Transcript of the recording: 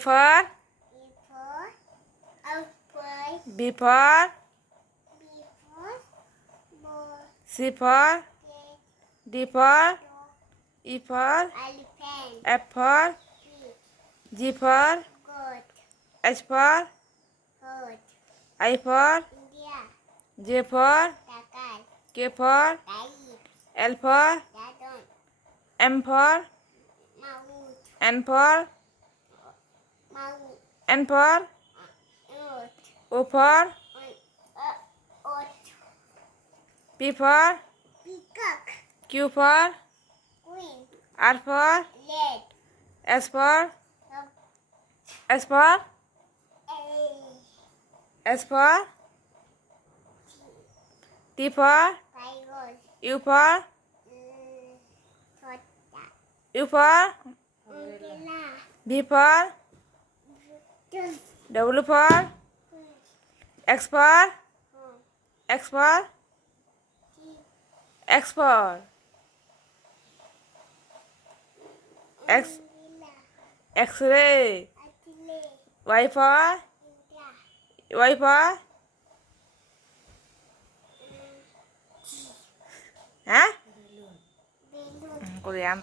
for apple, B for ball, C for cat, D for dog, E for elephant, F for pig, G for goat, H for goat, I for India, J for takal, K for taib, L for dadon, M for maut, N for maut, N for oat, O for oat, P for peacock, Q for queen, R for lead, S for dog, S for a, S for T for tiger, U for soda, U for umbrella, V for just, W for X for X for X for X umbrella, X-ray atile, Y for India, Y for hả? balloon. Cô đi ăn